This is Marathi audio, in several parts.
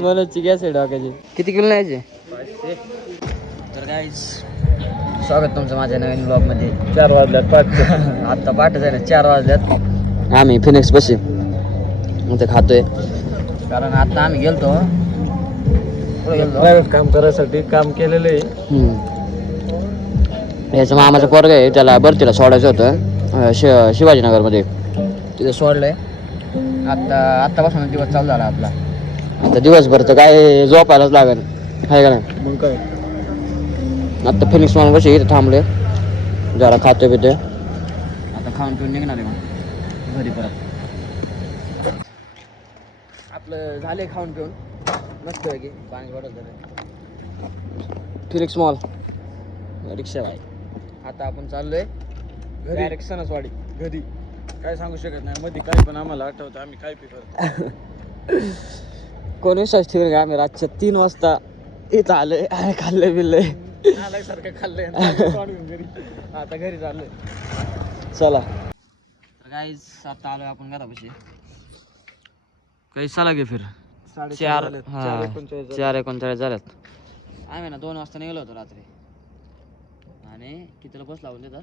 मनोजची गॅस आहे डोक्याची. किती किलो न्यायचे? तर गाईज स्वागत तुमचं माझ्या नवीन ब्लॉग मध्ये. 4 वाजल्यात 5. आत्ता पाठ आहे ना 4 वाजल्यात. आम्ही फिनिक्स बशी इथे खातोय कारण आता आम्ही गेलतो प्रायव्हेट काम करायसाठी काम केलेलं आहे. याचं मामाचं पोरग आहे, त्याला भरतीला सोडायचं होतं शिवाजीनगरमध्ये. तिथे सोडलंय. आत्तापासून दिवस चालू झाला आपला. आता दिवसभर तर काय झोपायलाच लागेल आहे का नाही. मग काय आत्ता फिनिक्स म्हणून कशी इथे थांबले, जरा खातोय पितोय. आता खाऊन पिऊन निघणार आहे मग घरी परत. आपलं झाले खाऊन पिऊन मस्त आहे की पाणी वाढत झालं. फिनिक्स मॉल रिक्षा बाई. आता आपण चाललोय डायरेक्ट सणसवाडी घरी. काय सांगू शकत नाही, मध्ये काय पण आम्हाला आठवतं आम्ही काय पिकवतो. कोण विश्वास ठेवून का आम्ही रातच्या 3 वाजता इथं आलोय आणि खाल्लंय बिल्लंय सारखं खाल्लंय घरी. आता घरी चाललोय. चला गाईज आता आलोय आपण घरापाशी. काही चला गे फिर 4:39 झाल्यात. आम्ही ना 2 वाजता निघलो होतो रात्री आणि कितीला बसला आपण तिथं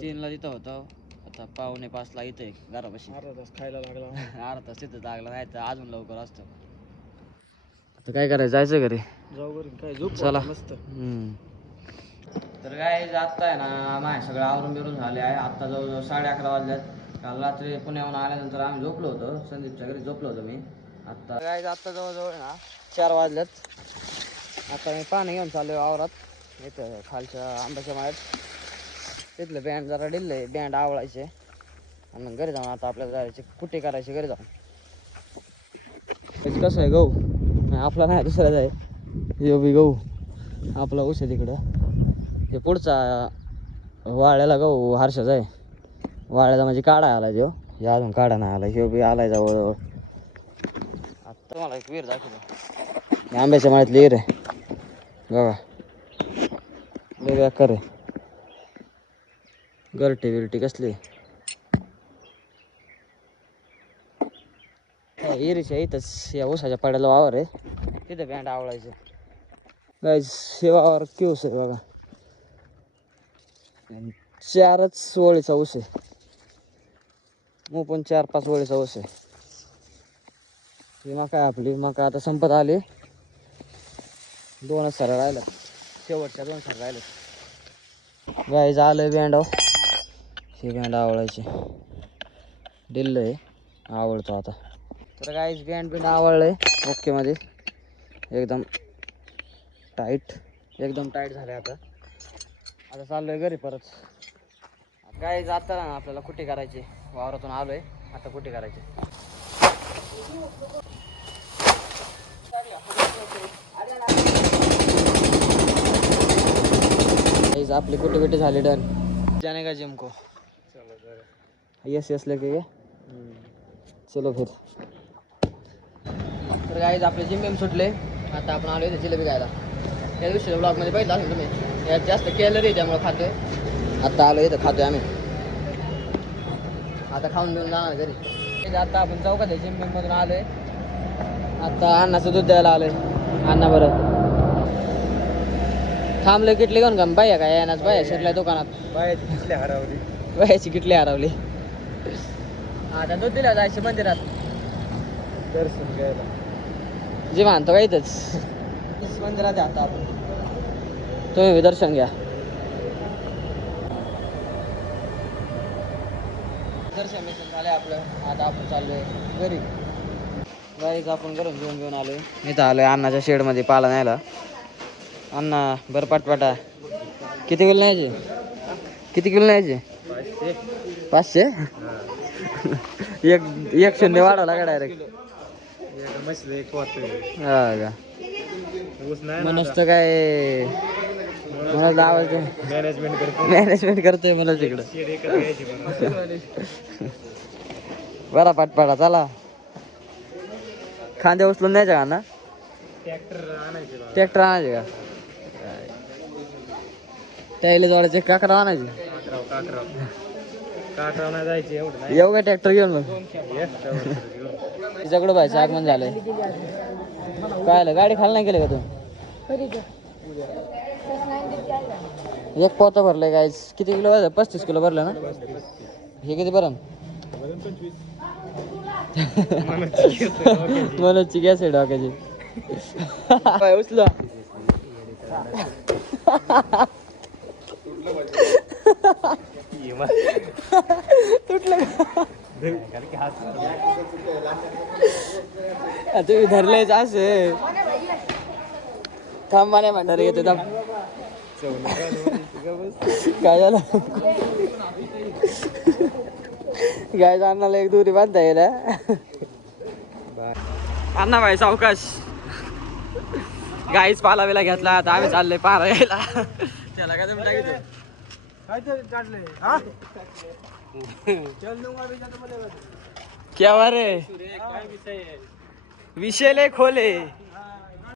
3ला तिथं होतं. आता 4:45ला इथे घरापाशी. अर्धा तास खायला लागला. अर्धा तास तिथं लागला, नाही तर अजून लवकर असतं. आता काय करायचं, जायचं घरी. जाऊ घरी काय झोप चला मस्त. तर काय जात आहे ना नाही सगळं आवरून बिरून झाले आहे. आत्ता जवळजवळ 11:30 वाजल्यात. काल रात्री पुण्याहून आल्यानंतर आम्ही झोपलो होतो, संदीपच्या घरी झोपलो होतो मी. आत्ता काय आत्ता जवळजवळ ना 4 वाजल्यात. आता मी पाणी घेऊन चालू आहे वावरात इथं खालच्या आंब्याच्या माळ्यात. तिथलं बँड जरा डिल्लंय, बँड आवळायचे आणि मग घरी जाऊन आता आपल्याला जायचे कुठे करायचे घरी जाऊन. कसं आहे गहू नाही आपला, नाही दुसऱ्याच आहे. यो बी गहू आपला ऊस आहे तिकडं. हे पुढचा वाळ्याला गहू हर्षाचा आहे. वाळ्याला म्हणजे काढा आला जो, हे अजून काढा नाही आला. ह्यो बी आलाय जवळजवळ. आत्ता मला एक विहीर दाखवतो, आंब्याच्या माळ्यातली विहीर आहे बघा. लय बेकार आहे, गरटी बिरटी कसली. विहिरीच्या इथंच या ऊसाच्या पाड्याला वावर आहे, तिथं बँड आवळायचं. गाईज हे वावर किवस आहे बघा. 4च ओळीचा ऊस आहे. मग पण 4-5 ओळीचा ऊस आहे. ही मका आहे आपली. मका आता संपत आली. 2च सऱ्या राहिल्या, शेवटच्या 2 सऱ्या राहिल्यात. गाईज आलंय बँड. ही बँड आवळायची दिल्ल आहे, आवडतो आता. तर गाईज बँड आवडलंय ओके मध्ये, एकदम टाईट झालंय. आता चाललोय घरी परत. गाईज आता ना आपल्याला कुठे करायची, वावरातून आलोय आता कुठे करायची. गाईज आपली कुठे झाली डन. जाने का जिम को यस लेके गए. चलो फिर. तर गाईज आपले जिम सुटले. आता आपण आलो इथे जिलेबी खायला. या दिवशी ब्लॉगमध्ये बघितलं असेल तुम्ही, यात जास्त कॅलरी त्यामुळे खातोय. आता आलो इथं खातोय आम्ही. आता खाऊन घेऊन जाणार घरी. आता आपण चौकात आहे, जिम मधून आलोय. आता अण्णाचं दूध द्यायला आलोय. अण्णा बरं थांबले किटली घेऊन का बाया काय येणार बाया शिरल्या दुकानात. बायाची किटली हरवली. आता दूध दिला जायचे मंदिरात दर्शन घ्यायला. जी मानतो का इथंच मंदिरात आहे. आता आपण तुम्ही दर्शन घ्या. दर्शन झाले आपलं. आता आपण चाललोय घरी. गाईच आपण घरून घेऊन आलोय. इथं आलोय अण्णाच्या शेडमध्ये पाला न्यायला. अण्णा बरं पाटपाटा किती किलो न्यायचे? 500. एक शून्य वाढवला का डायरेक्ट. हा का म्हणूनच तर काय मला आवाज मॅनेजमेंट करतोय मला तिकडं. बरा पाटपाडा चला. खांदे उचलून न्यायचे का ना? ट्रॅक्टर आणायचे का? त्याला जोडायचे काकरा आणायचे. काटावना जायचे एवढं नाही. येऊ का ट्रॅक्टर घेऊन मग घेऊन. तिच्याकडं बायचं आगमन झालंय. काय आलं गाडी खाली नाही केलं का तू? एक पोता भरलाय काय? किती किलो भरलं? 35 किलो भरलं ना. हे किती बरं? मनोजची गॅस आहे डोक्याची. उचला तुटलं तुम्ही धरलेच असे. थांबा नाही म्हणणार घेतो थांब. काय झालं? गाय अन्नाला एक दुरी बांधता येईल. अण्णा भाई सावकाश. गाईच पाला बिला घेतला. आता आम्ही चाललोय पारा यायला. त्याला काय तुम्ही टाकीतो क्या रे विषय लय खोले.